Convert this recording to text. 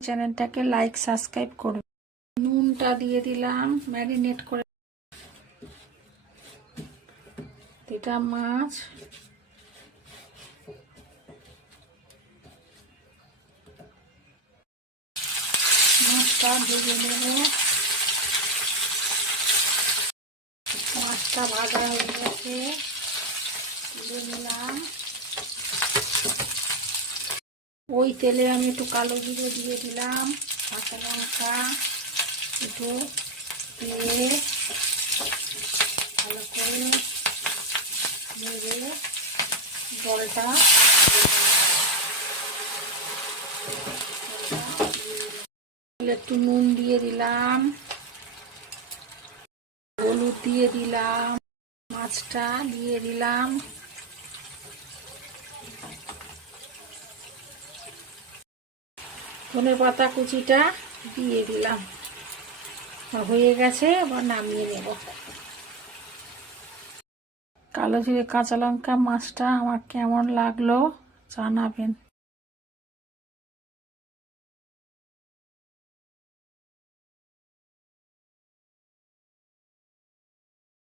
চ্যানেলটাকে like subscribe করুন। নুনটা দিয়ে দিলাম ম্যারিনেট করে। এটা মাছ, মাছটা ভেজে নেব। মাছটা ভাজা হয়ে গেছে, তুলে নিলাম। ওই তেলে আমি একটু কালো জিরে দিয়ে দিলাম, কাঁচা লঙ্কা, একটু দিয়ে ভালো করে নেড়ে জলটা একটু নুন দিয়ে দিলাম, হলুদ দিয়ে দিলাম, মাছটা দিয়ে দিলাম, ধনেপাতা কুচিটা দিয়ে দিলাম। হয়ে গেছে, এবার নামিয়ে নেব। কালো জিরে কাঁচা লঙ্কা মাছটা আমার কেমন লাগলো জানাবেন।